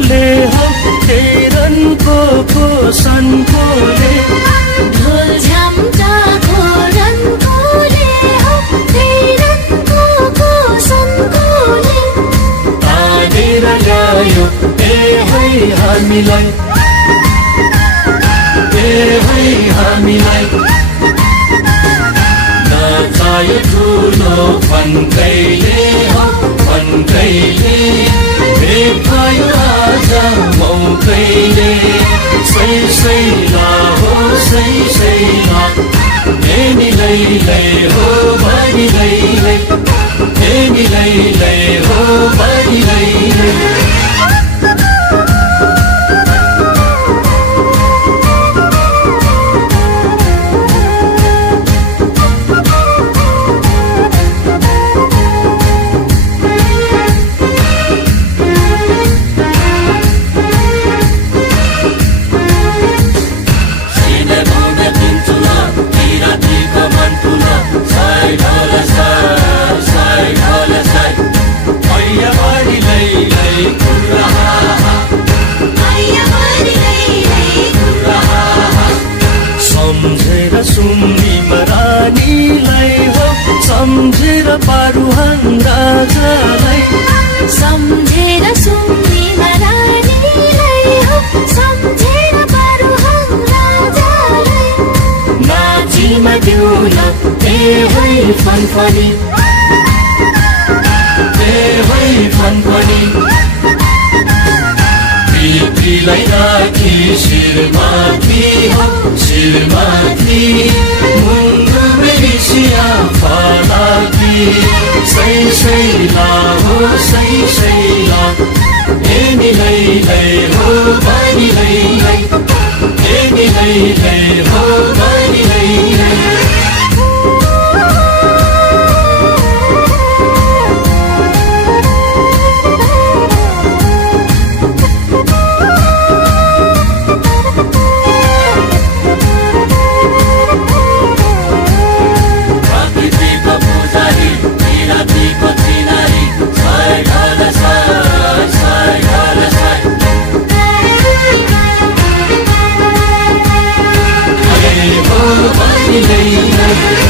सनकोले हो तेरनको सनकोले ढोल झ्याम्टाको रन्कोले हो तेरनको सनकोले तानेर ल्यायो हामीलाई नचायो ठुलो फन्कैले हो फन्कैले भेटायो आज मौकैले सैला हो सैला निलै हो बनी लै निलै हो बनी लै सम्झेर पारुहाङ राजालाई सम्झेर सुम्निमा रानीलाई हो सम्झेर पारुहाङ राजालाई नाचिमा दिउन फनफनी फनफनी पितृलाई राखी शिरमाथि हो शिरमाथि मुन्डु मेरिसिया फालाकी सैला हो सैला निलै हो बनी लै निलै हो बनी लै Lady,